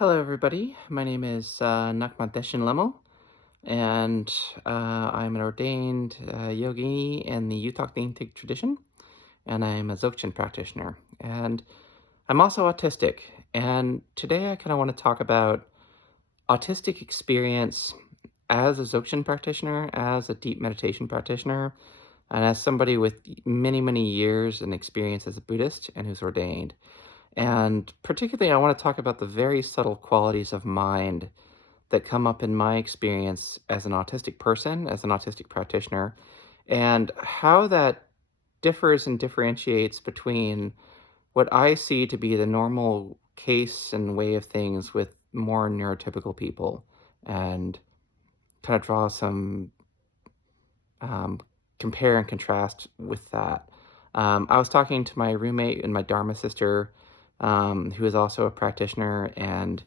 Hello, everybody. My name is Nakmadeshin Lemo, and I'm an ordained yogini in the Autistic tradition, and I'm a Dzogchen practitioner. And I'm also autistic. And today I kind of want to talk about autistic experience as a Dzogchen practitioner, as a deep meditation practitioner, and as somebody with many, many years and experience as a Buddhist and who's ordained. And particularly, I want to talk about the very subtle qualities of mind that come up in my experience as an autistic person, as an autistic practitioner, and how that differs and differentiates between what I see to be the normal case and way of things with more neurotypical people, and kind of draw some um, compare and contrast with that. I was talking to my roommate and my Dharma sister, who is also a practitioner, and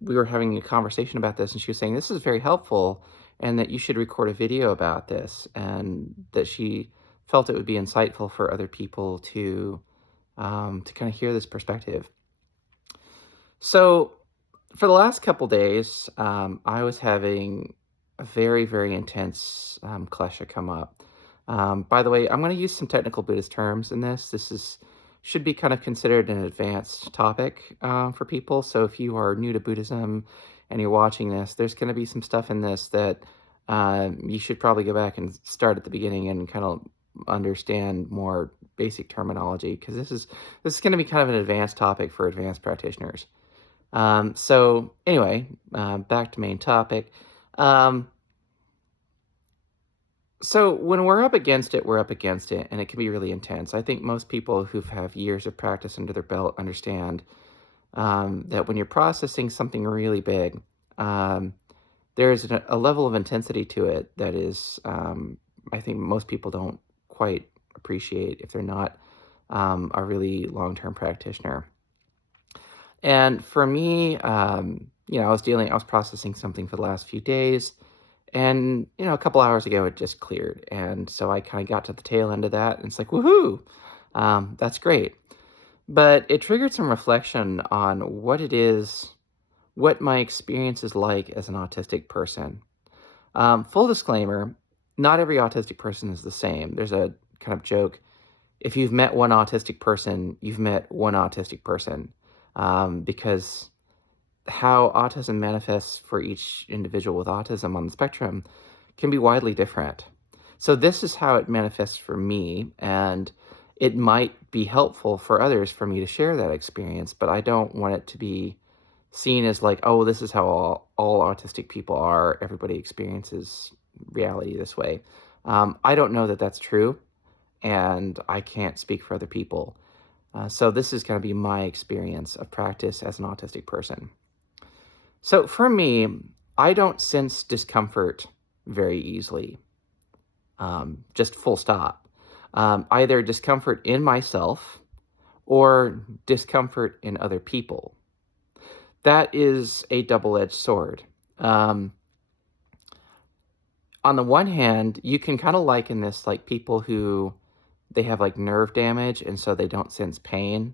we were having a conversation about this, and she was saying this is very helpful, and that you should record a video about this, and that she felt it would be insightful for other people to kind of hear this perspective. So, for the last couple days, I was having a very, very intense klesha come up. By the way, I'm going to use some technical Buddhist terms in this. Should be kind of considered an advanced topic for people. So if you are new to Buddhism and you're watching this, there's going to be some stuff in this that you should probably go back and start at the beginning and kind of understand more basic terminology, because this is going to be kind of an advanced topic for advanced practitioners. So anyway, back to main topic. So when we're up against it, and it can be really intense. I think most people who have years of practice under their belt understand that when you're processing something really big, there's a level of intensity to it that is, I think most people don't quite appreciate if they're not a really long-term practitioner. And for me, I was processing something for the last few days. And, a couple hours ago, it just cleared. And so I kind of got to the tail end of that. And it's like, woohoo, that's great. But it triggered some reflection on what my experience is like as an autistic person. Full disclaimer, not every autistic person is the same. There's a kind of joke. If you've met one autistic person, you've met one autistic person. Because how autism manifests for each individual with autism on the spectrum can be widely different. So this is how it manifests for me, and it might be helpful for others for me to share that experience, but I don't want it to be seen as like, oh, this is how all autistic people are. Everybody experiences reality this way. I don't know that that's true, and I can't speak for other people. So this is going to be my experience of practice as an autistic person. So for me, I don't sense discomfort very easily, just full stop. Either discomfort in myself or discomfort in other people. That is a double-edged sword. On the one hand, you can kind of liken this like people who they have like nerve damage and so they don't sense pain.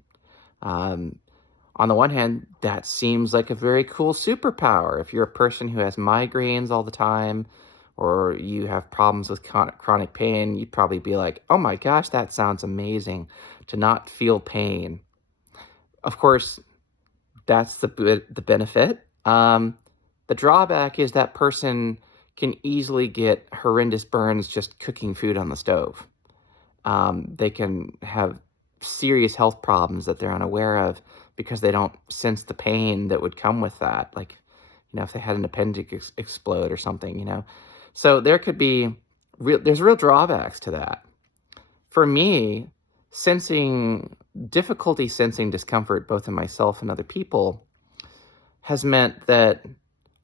On the one hand, that seems like a very cool superpower. If you're a person who has migraines all the time, or you have problems with chronic pain, you'd probably be like, oh my gosh, that sounds amazing to not feel pain. Of course, that's the benefit. The drawback is that person can easily get horrendous burns just cooking food on the stove. They can have serious health problems that they're unaware of because they don't sense the pain that would come with that. Like, if they had an appendix explode or something, So there could be there's real drawbacks to that. For me, difficulty sensing discomfort, both in myself and other people, has meant that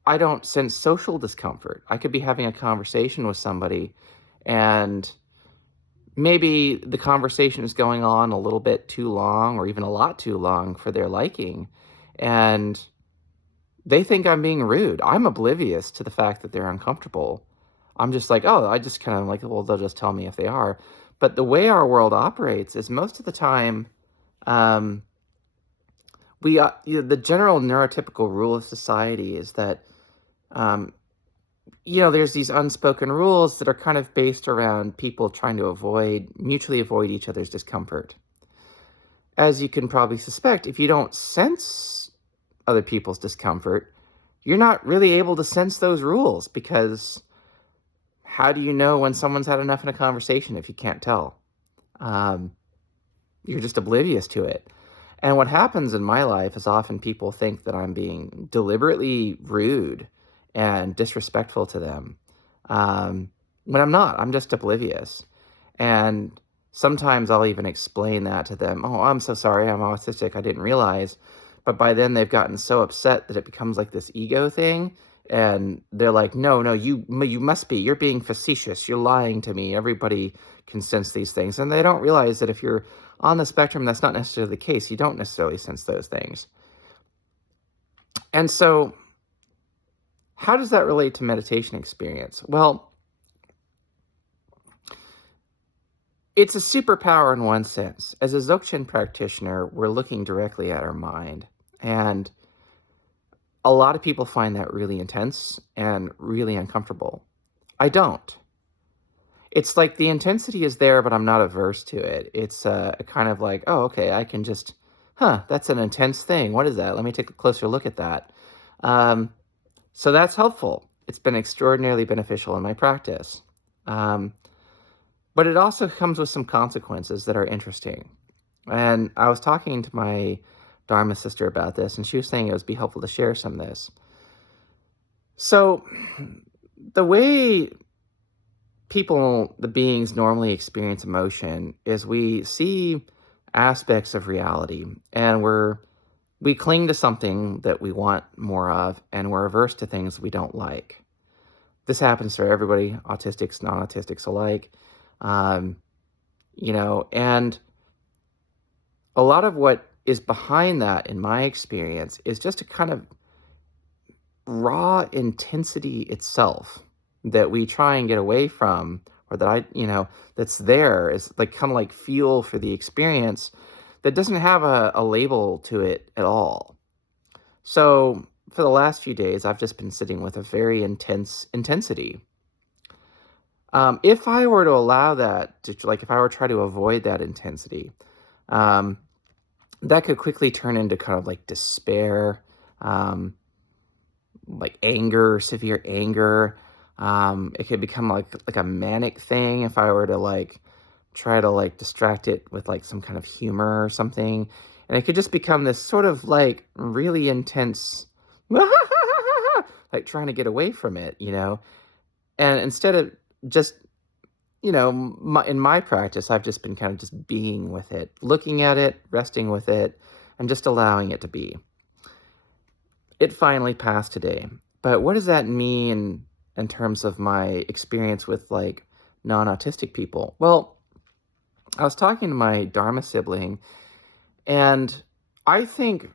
I don't sense social discomfort. I could be having a conversation with somebody, and maybe the conversation is going on a little bit too long, or even a lot too long for their liking, and they think I'm being rude. I'm oblivious to the fact that they're uncomfortable. I'm just like, oh, I just kind of like, well, they'll just tell me if they are. But the way our world operates is most of the time, the general neurotypical rule of society is that, um, there's these unspoken rules that are kind of based around people trying to mutually avoid each other's discomfort. As you can probably suspect, if you don't sense other people's discomfort, you're not really able to sense those rules, because how do you know when someone's had enough in a conversation if you can't tell? Um, you're just oblivious to it. And what happens in my life is often people think that I'm being deliberately rude and disrespectful to them, um, when I'm not. I'm just oblivious. And sometimes I'll even explain that to them. Oh, I'm so sorry. I'm autistic. I didn't realize. But by then they've gotten so upset that it becomes like this ego thing. And they're like, no, no, you must be. You're being facetious. You're lying to me. Everybody can sense these things. And they don't realize that if you're on the spectrum, that's not necessarily the case. You don't necessarily sense those things. And so, how does that relate to meditation experience? Well, it's a superpower in one sense. As a Dzogchen practitioner, we're looking directly at our mind. And a lot of people find that really intense and really uncomfortable. I don't. It's like the intensity is there, but I'm not averse to it. It's kind of like, oh, okay, I can just, that's an intense thing. What is that? Let me take a closer look at that. So that's helpful. It's been extraordinarily beneficial in my practice. But it also comes with some consequences that are interesting. And I was talking to my Dharma sister about this, and she was saying it would be helpful to share some of this. So the way the beings normally experience emotion is we see aspects of reality, and we cling to something that we want more of, and we're averse to things we don't like. This happens for everybody, autistics, non-autistics alike. And a lot of what is behind that, in my experience, is just a kind of raw intensity itself that we try and get away from, or that that's there, is like kind of like fuel for the experience that doesn't have a label to it at all. So for the last few days, I've just been sitting with a very intense intensity. If I were to allow that to, if I were to try to avoid that intensity, that could quickly turn into kind of like despair, like anger, severe anger. It could become like a manic thing if I were to try to distract it with some kind of humor or something. And it could just become this sort of really intense, trying to get away from it, And instead of just, in my practice, I've just been kind of just being with it, looking at it, resting with it, and just allowing it to be. It finally passed today. But what does that mean in terms of my experience with non-autistic people? Well, I was talking to my Dharma sibling, and I think,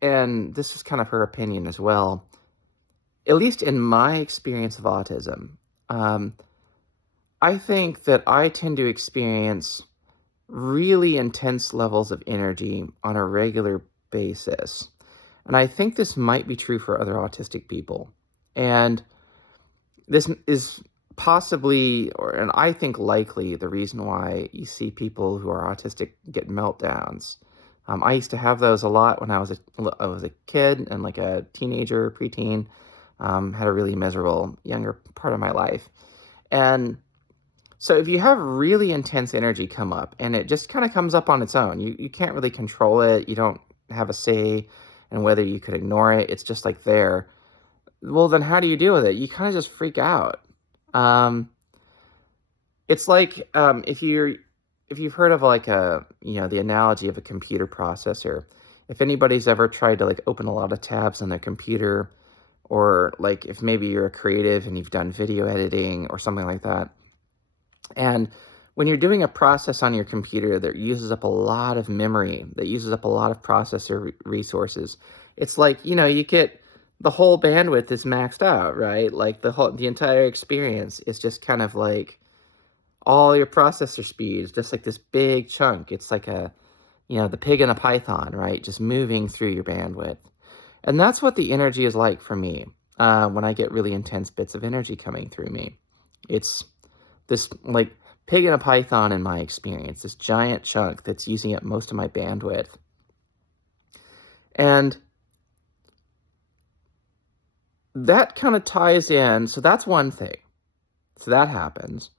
and this is kind of her opinion as well, at least in my experience of autism, I think that I tend to experience really intense levels of energy on a regular basis. And I think this might be true for other autistic people. And this is possibly, and I think likely, the reason why you see people who are autistic get meltdowns. I used to have those a lot when I was a kid and a teenager, preteen. Had a really miserable younger part of my life. And so if you have really intense energy come up, and it just kind of comes up on its own, you can't really control it, you don't have a say in whether you could ignore it, it's just there. Well, then how do you deal with it? You kind of just freak out. It's like if you've heard of the analogy of a computer processor. If anybody's ever tried to open a lot of tabs on their computer, or if maybe you're a creative and you've done video editing or something like that, and when you're doing a process on your computer that uses up a lot of memory, that uses up a lot of processor resources, it's you get the whole bandwidth is maxed out, right? The entire experience is just kind of all your processor speed is just this big chunk. It's the pig and a python, right? Just moving through your bandwidth. And that's what the energy is like for me when I get really intense bits of energy coming through me. It's this like pig and a python in my experience, this giant chunk that's using up most of my bandwidth. And that kind of ties in. So that's one thing. So that happens.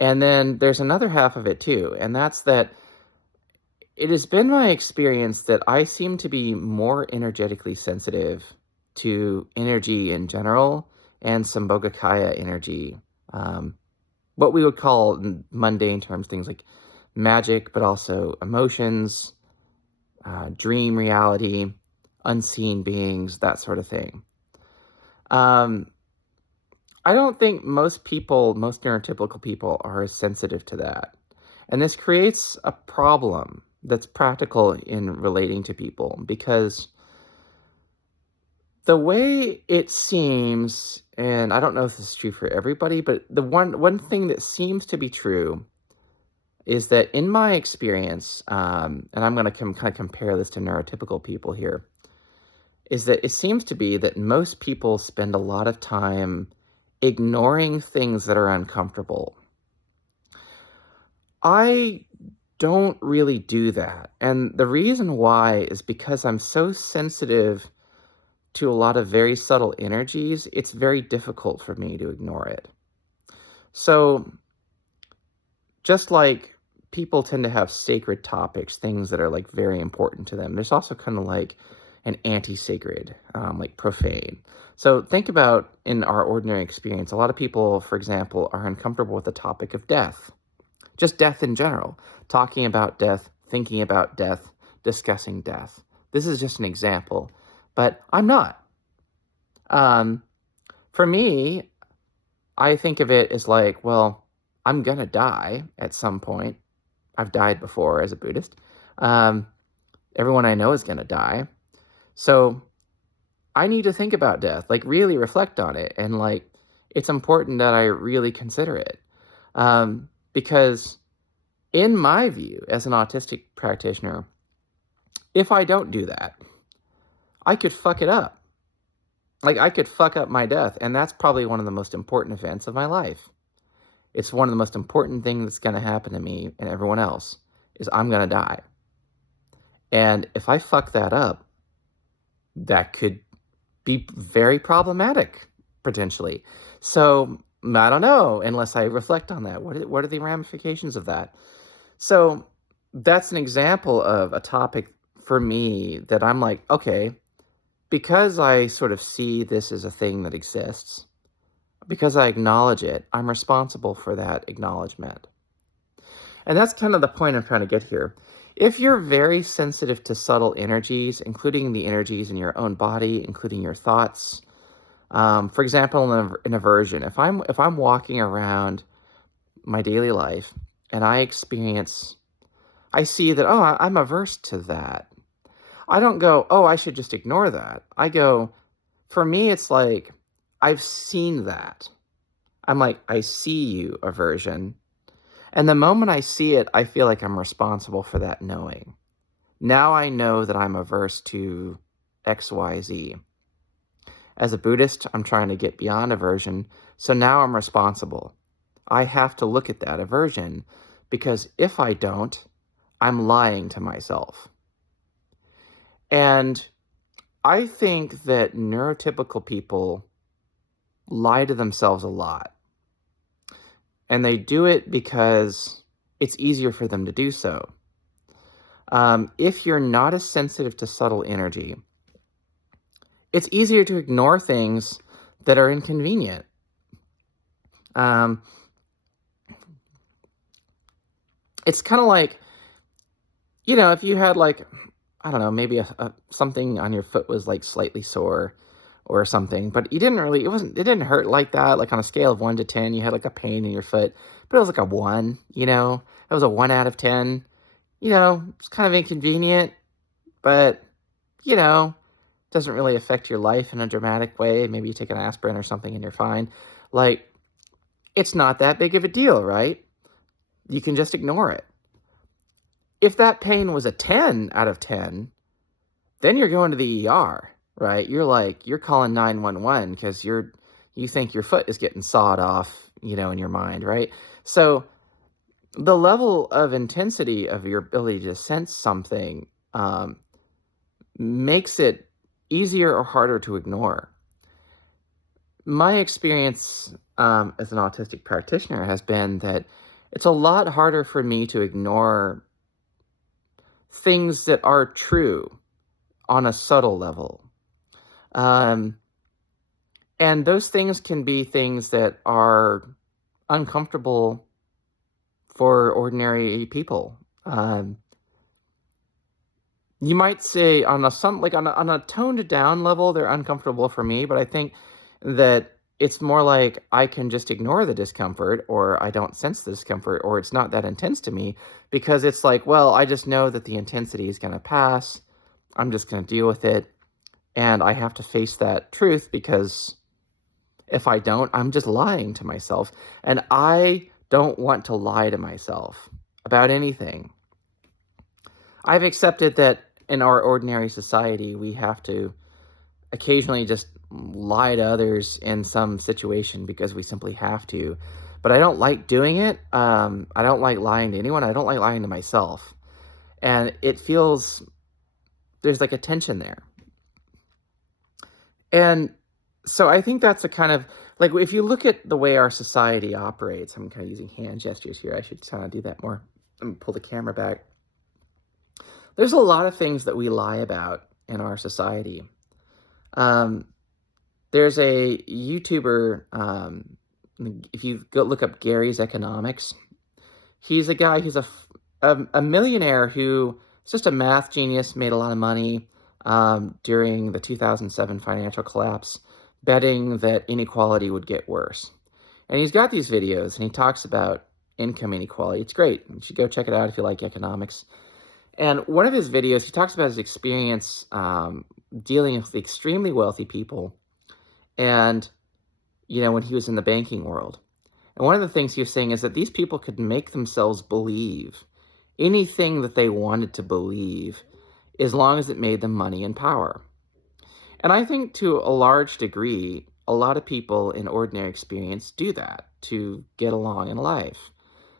And then there's another half of it too. And that's that it has been my experience that I seem to be more energetically sensitive to energy in general and Sambhogakaya energy. What we would call in mundane terms, things like magic, but also emotions, dream reality, unseen beings, that sort of thing. I don't think most neurotypical people are as sensitive to that. And this creates a problem that's practical in relating to people, because the way it seems, and I don't know if this is true for everybody, but the one thing that seems to be true is that in my experience, and I'm going to kind of compare this to neurotypical people here, is that it seems to be that most people spend a lot of time ignoring things that are uncomfortable. I don't really do that. And the reason why is because I'm so sensitive to a lot of very subtle energies, it's very difficult for me to ignore it. So just like people tend to have sacred topics, things that are like very important to them, there's also kind of like an anti-sacred, like profane. So think about in our ordinary experience, a lot of people, for example, are uncomfortable with the topic of death. Just death in general, talking about death, thinking about death, discussing death. This is just an example, but I'm not. For me, I think of it as like, well, I'm going to die at some point. I've died before as a Buddhist. Everyone I know is going to die. So I need to think about death, like really reflect on it. And like, it's important that I really consider it. Because in my view, as an autistic practitioner, if I don't do that, I could fuck it up. Like, I could fuck up my death, and that's probably one of the most important events of my life. It's one of the most important things that's going to happen to me and everyone else, is I'm going to die. And if I fuck that up, that could be very problematic, potentially. So I don't know, unless I reflect on that. What are the ramifications of that? So that's an example of a topic for me that I'm like, okay, because I sort of see this as a thing that exists, because I acknowledge it, I'm responsible for that acknowledgement. And that's kind of the point I'm trying to get here. If you're very sensitive to subtle energies, including the energies in your own body, including your thoughts, for example, in aversion, if I'm walking around my daily life and I see that, oh, I'm averse to that, I don't go, oh, I should just ignore that. I go, for me, it's like, I've seen that. I'm like, I see you, aversion. And the moment I see it, I feel like I'm responsible for that knowing. Now I know that I'm averse to X, Y, Z. As a Buddhist, I'm trying to get beyond aversion, so now I'm responsible. I have to look at that aversion, because if I don't, I'm lying to myself. And I think that neurotypical people lie to themselves a lot. And they do it because it's easier for them to do so. If you're not as sensitive to subtle energy, it's easier to ignore things that are inconvenient. It's kind of like, if you had like, I don't know, maybe something on your foot was like slightly sore or something, but it didn't hurt like that. Like on a scale of 1 to 10, you had like a pain in your foot, but it was like a 1, it was a 1 out of 10, it's kind of inconvenient, but, doesn't really affect your life in a dramatic way. Maybe you take an aspirin or something and you're fine. Like, it's not that big of a deal, right? You can just ignore it. If that pain was a 10 out of 10, then you're going to the ER, right? You're calling 911 because you think your foot is getting sawed off, in your mind, right? So the level of intensity of your ability to sense something makes it easier or harder to ignore. My experience as an autistic practitioner has been that it's a lot harder for me to ignore things that are true on a subtle level. And those things can be things that are uncomfortable for ordinary people. You might say on a toned down level, they're uncomfortable for me, but I think that it's more like I can just ignore the discomfort, or I don't sense the discomfort, or it's not that intense to me, because it's like, well, I just know that the intensity is going to pass. I'm just going to deal with it. And I have to face that truth, because if I don't, I'm just lying to myself. And I don't want to lie to myself about anything. I've accepted that in our ordinary society, we have to occasionally just lie to others in some situation because we simply have to. But I don't like doing it. I don't like lying to anyone. I don't like lying to myself. And it feels, there's like a tension there. And so I think that's a kind of, like, if you look at the way our society operates, I'm kind of using hand gestures here. I should kind of do that more. Let me pull the camera back. There's a lot of things that we lie about in our society. There's a YouTuber, if you go look up Gary's Economics, he's a guy who's a millionaire who is just a math genius, made a lot of money during the 2007 financial collapse, betting that inequality would get worse. And he's got these videos, and he talks about income inequality. It's great. You should go check it out if you like economics. And one of his videos, he talks about his experience dealing with extremely wealthy people, and, when he was in the banking world. And one of the things he was saying is that these people could make themselves believe anything that they wanted to believe, as long as it made them money and power. And I think to a large degree, a lot of people in ordinary experience do that to get along in life.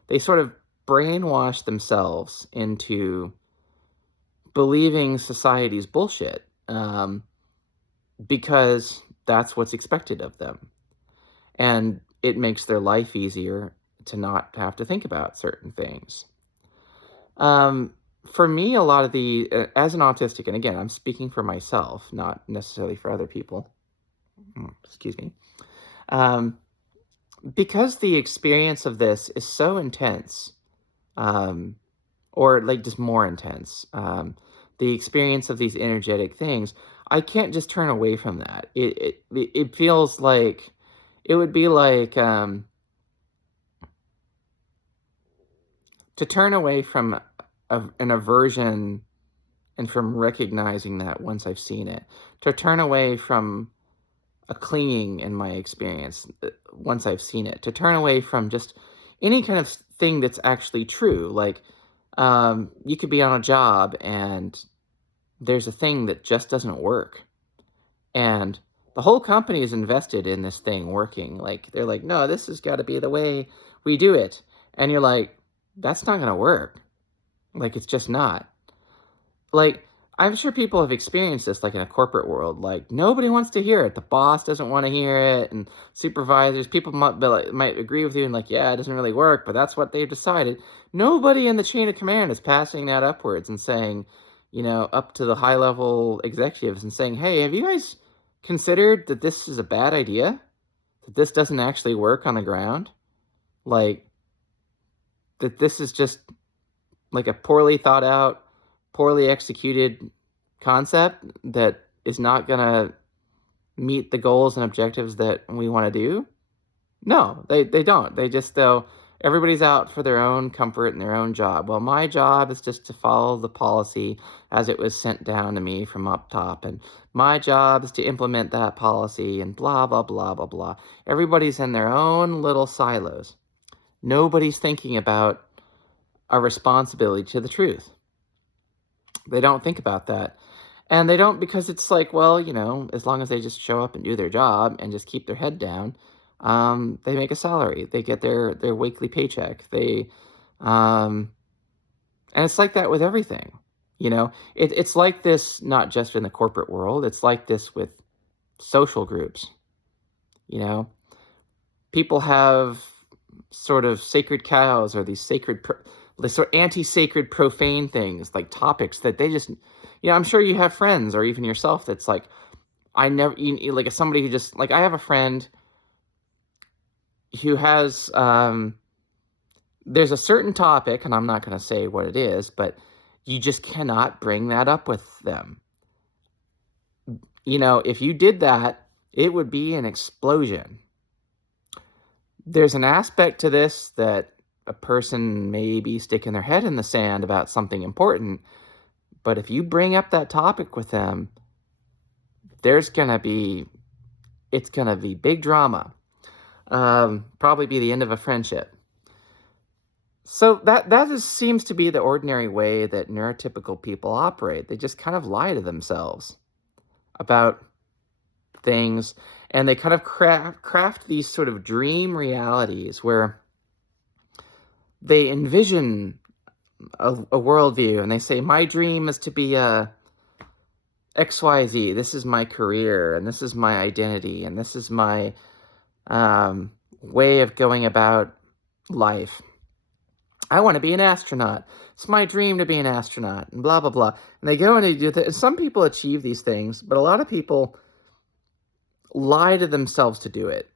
They sort of brainwash themselves into believing society's bullshit because that's what's expected of them. And it makes their life easier to not have to think about certain things. For me, a lot of as an autistic, and again, I'm speaking for myself, not necessarily for other people. Excuse me. Because the experience of this is so intense, or like just more intense, the experience of these energetic things, I can't just turn away from that. It feels like, it would be like to turn away from an aversion and from recognizing that once I've seen it, to turn away from a clinging in my experience once I've seen it, to turn away from just any kind of thing that's actually true. Like, you could be on a job and there's a thing that just doesn't work. And the whole company is invested in this thing working. Like, they're like, no, this has got to be the way we do it. And you're like, that's not going to work. Like, it's just not. Like, I'm sure people have experienced this, like in a corporate world. Like, nobody wants to hear it. The boss doesn't want to hear it. And supervisors, people might agree with you and like, yeah, it doesn't really work, but that's what they've decided. Nobody in the chain of command is passing that upwards and saying, up to the high level executives and saying, hey, have you guys considered that this is a bad idea? That this doesn't actually work on the ground? Like, that this is just like a poorly thought out, poorly executed concept that is not going to meet the goals and objectives that we want to do? No, they don't. Everybody's out for their own comfort and their own job. Well, my job is just to follow the policy as it was sent down to me from up top. And my job is to implement that policy and blah, blah, blah, blah, blah. Everybody's in their own little silos. Nobody's thinking about a responsibility to the truth. They don't think about that. And they don't, because it's like, well, as long as they just show up and do their job and just keep their head down, they make a salary. They get their weekly paycheck. Um, and it's like that with everything. It's like this, not just in the corporate world. It's like this with social groups. You know, people have sort of sacred cows, or these this sort of anti-sacred profane things, like topics that they just, I'm sure you have friends or even yourself that's like, I never, like somebody who just, like, I have a friend who has, there's a certain topic, and I'm not going to say what it is, but you just cannot bring that up with them. If you did that, it would be an explosion. There's an aspect to this that a person may be sticking their head in the sand about something important, but if you bring up that topic with them, it's going to be big drama. Probably be the end of a friendship. So that just seems to be the ordinary way that neurotypical people operate. They just kind of lie to themselves about things, and they kind of craft these sort of dream realities where they envision a worldview, and they say, my dream is to be a XYZ. This is my career, and this is my identity, and this is my way of going about life. I want to be an astronaut. It's my dream to be an astronaut, and blah, blah, blah. And they go and they do that. And some people achieve these things, but a lot of people lie to themselves to do it.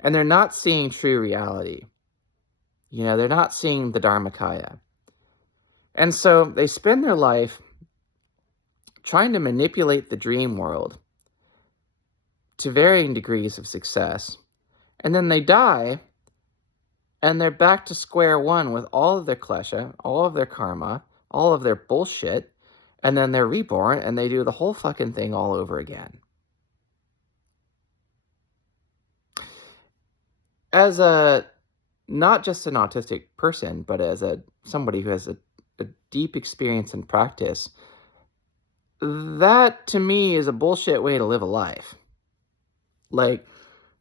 And they're not seeing true reality. They're not seeing the Dharmakaya. And so they spend their life trying to manipulate the dream world to varying degrees of success. And then they die, and they're back to square one with all of their klesha, all of their karma, all of their bullshit, and then they're reborn, and they do the whole fucking thing all over again. As not just an autistic person, but as somebody who has a deep experience in practice, that to me is a bullshit way to live a life. Like,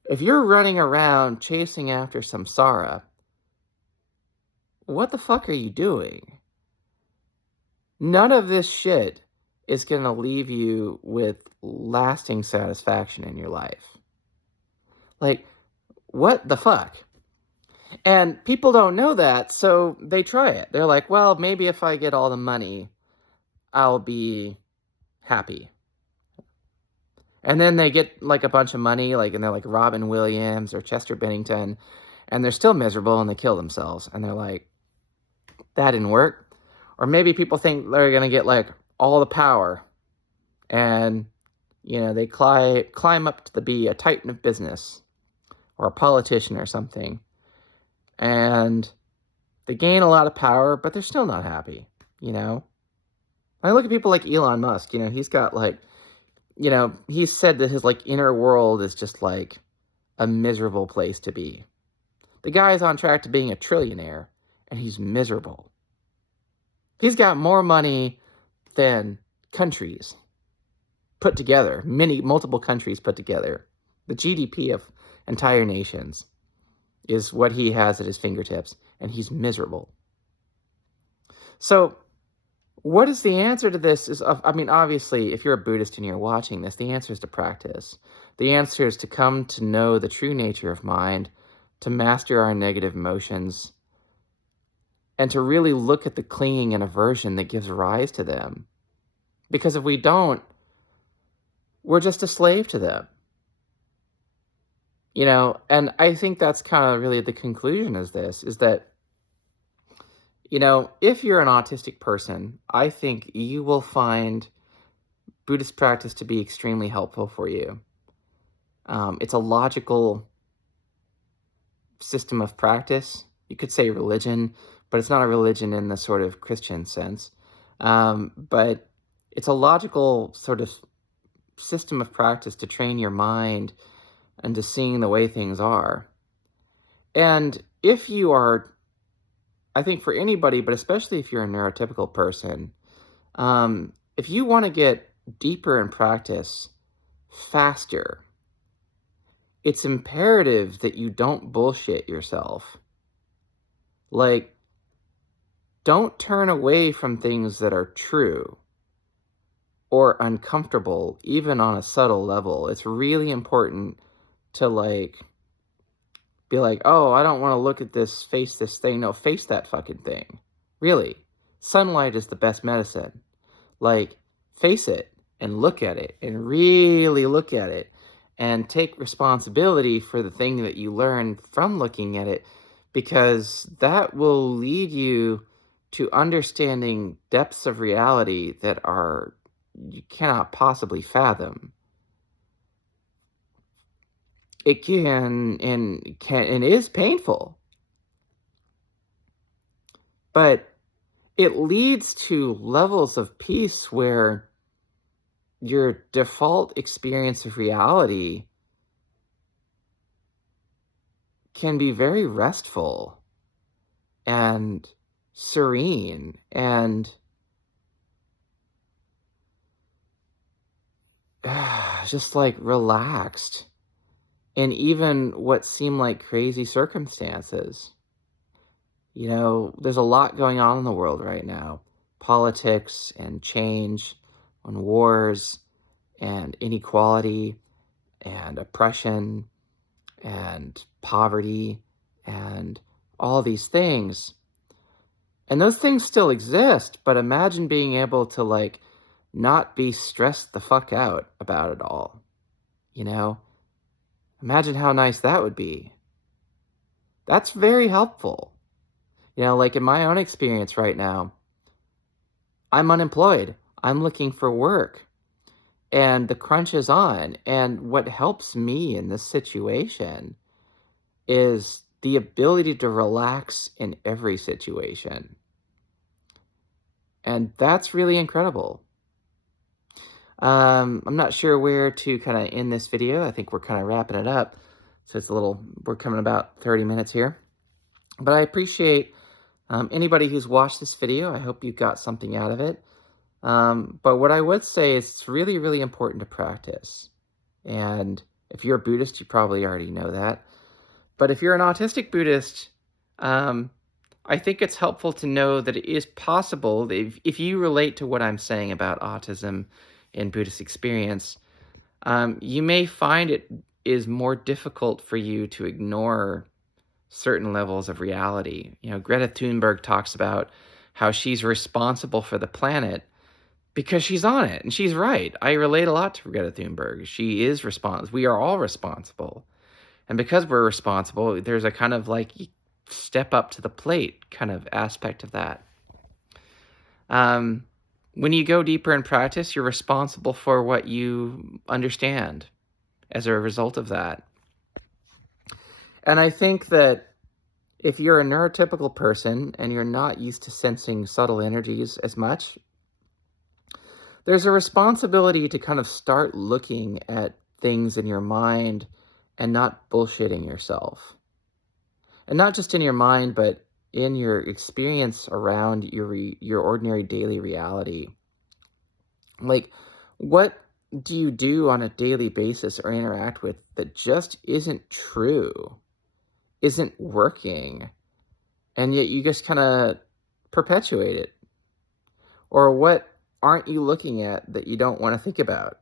if you're running around chasing after samsara, what the fuck are you doing? None of this shit is going to leave you with lasting satisfaction in your life. Like, what the fuck? And people don't know that, so they try it. They're like, well, maybe if I get all the money, I'll be happy. And then they get like a bunch of money, and they're like Robin Williams or Chester Bennington, and they're still miserable and they kill themselves. And they're like, that didn't work. Or maybe people think they're going to get like all the power, and, they climb up to be a titan of business or a politician or something. And they gain a lot of power, but they're still not happy, I look at people like Elon Musk, he's got he's said that his inner world is just like a miserable place to be. The guy is on track to being a trillionaire, and he's miserable. He's got more money than countries put together, multiple countries put together. The GDP of entire nations is what he has at his fingertips, and he's miserable. So what is the answer to this? Obviously, if you're a Buddhist and you're watching this, the answer is to practice. The answer is to come to know the true nature of mind, to master our negative emotions, and to really look at the clinging and aversion that gives rise to them. Because if we don't, we're just a slave to them. And I think that's kind of really the conclusion is that, if you're an autistic person, I think you will find Buddhist practice to be extremely helpful for you. It's a logical system of practice. You could say religion, but it's not a religion in the sort of Christian sense. But it's a logical sort of system of practice to train your mind into seeing the way things are. And if you are, I think for anybody, but especially if you're a neurotypical person, If you want to get deeper in practice faster, it's imperative that you don't bullshit yourself. Like, don't turn away from things that are true or uncomfortable, even on a subtle level. It's really important to be like, oh, I don't want to look at this, face this thing. No, face that fucking thing. Really. Sunlight is the best medicine. Like, face it and look at it and really look at it and take responsibility for the thing that you learn from looking at it, because that will lead you to understanding depths of reality that are you cannot possibly fathom. It can and is painful, but it leads to levels of peace where your default experience of reality can be very restful and serene and just like relaxed in even what seem like crazy circumstances. There's a lot going on in the world right now. Politics and change and wars and inequality and oppression and poverty and all these things. And those things still exist, but imagine being able to not be stressed the fuck out about it all. Imagine how nice that would be. That's very helpful. Like in my own experience right now, I'm unemployed. I'm looking for work. And the crunch is on. And what helps me in this situation is the ability to relax in every situation. And that's really incredible. I'm not sure where to kind of end this video. I think we're kind of wrapping it up. So we're coming about 30 minutes here. But I appreciate anybody who's watched this video. I hope you got something out of it. But what I would say is it's really, really important to practice. And if you're a Buddhist, you probably already know that. But if you're an autistic Buddhist, I think it's helpful to know that it is possible, that if you relate to what I'm saying about autism in Buddhist experience, you may find it is more difficult for you to ignore certain levels of reality. Greta Thunberg talks about how she's responsible for the planet because she's on it, and she's right. I relate a lot to Greta Thunberg. She is responsible. We are all responsible. And because we're responsible, there's a kind of step up to the plate kind of aspect of that. When you go deeper in practice, you're responsible for what you understand as a result of that. And I think that if you're a neurotypical person and you're not used to sensing subtle energies as much, there's a responsibility to kind of start looking at things in your mind and not bullshitting yourself. And not just in your mind, but in your experience around your ordinary daily reality. What do you do on a daily basis or interact with that just isn't true, isn't working, and yet you just kind of perpetuate it? Or what aren't you looking at that you don't want to think about?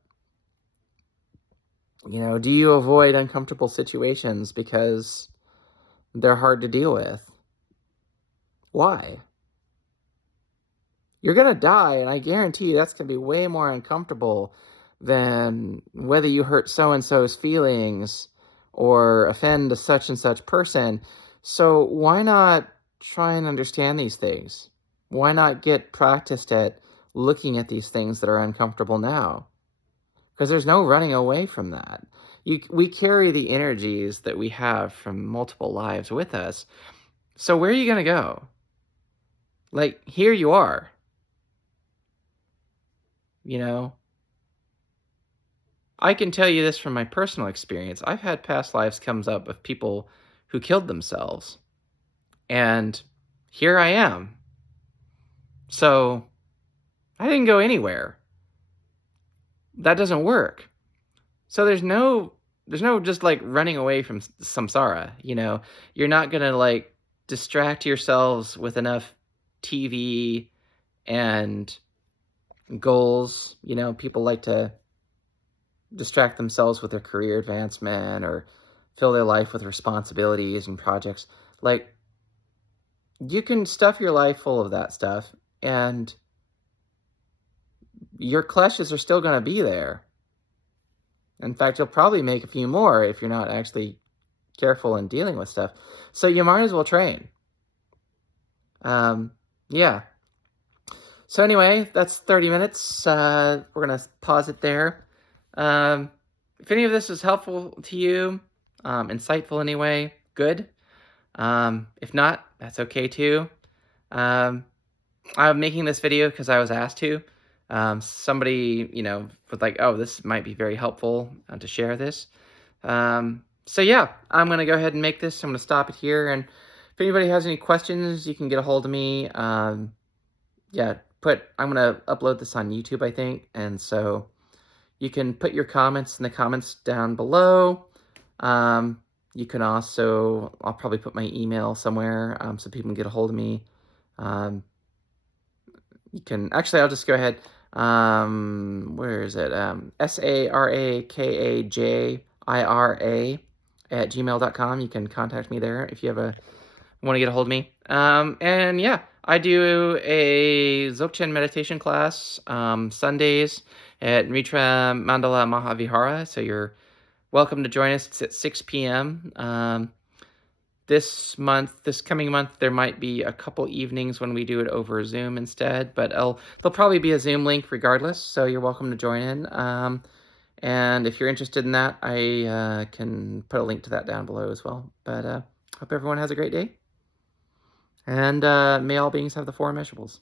Do you avoid uncomfortable situations because they're hard to deal with? Why? You're going to die, and I guarantee you that's going to be way more uncomfortable than whether you hurt so-and-so's feelings or offend a such and such person. So why not try and understand these things? Why not get practiced at looking at these things that are uncomfortable now? Because there's no running away from that. We carry the energies that we have from multiple lives with us. So where are you going to go? Here you are. I can tell you this from my personal experience. I've had past lives comes up of people who killed themselves. And here I am. So I didn't go anywhere. That doesn't work. So there's no just like running away from samsara, you know. You're not going to like distract yourselves with enough TV and goals. You know, people like to distract themselves with their career advancement or fill their life with responsibilities and projects. Like, you can stuff your life full of that stuff, and your clashes are still going to be there. In fact, you'll probably make a few more if you're not actually careful in dealing with stuff. So you might as well train. Yeah. So anyway, that's 30 minutes. We're going to pause it there. If any of this is helpful to you, insightful anyway, good. If not, that's okay too. I'm making this video because I was asked to. Somebody, was like, oh, this might be very helpful to share this. So yeah, I'm going to go ahead and make this. I'm going to stop it here. And if anybody has any questions, you can get a hold of me. I'm going to upload this on YouTube, I think. And so you can put your comments in the comments down below. You can also, I'll probably put my email somewhere so people can get a hold of me. You can, actually, I'll just go ahead. Where is it? SARAKAJIRA@gmail.com. You can contact me there if you want to get a hold of me. And yeah, I do a Dzogchen meditation class Sundays at Mitra Mandala Mahavihara. So you're welcome to join us. It's at 6 p.m. This coming month, there might be a couple evenings when we do it over Zoom instead, but there'll probably be a Zoom link regardless, so you're welcome to join in. And if you're interested in that, I can put a link to that down below as well. But hope everyone has a great day, and may all beings have the four immeasurables.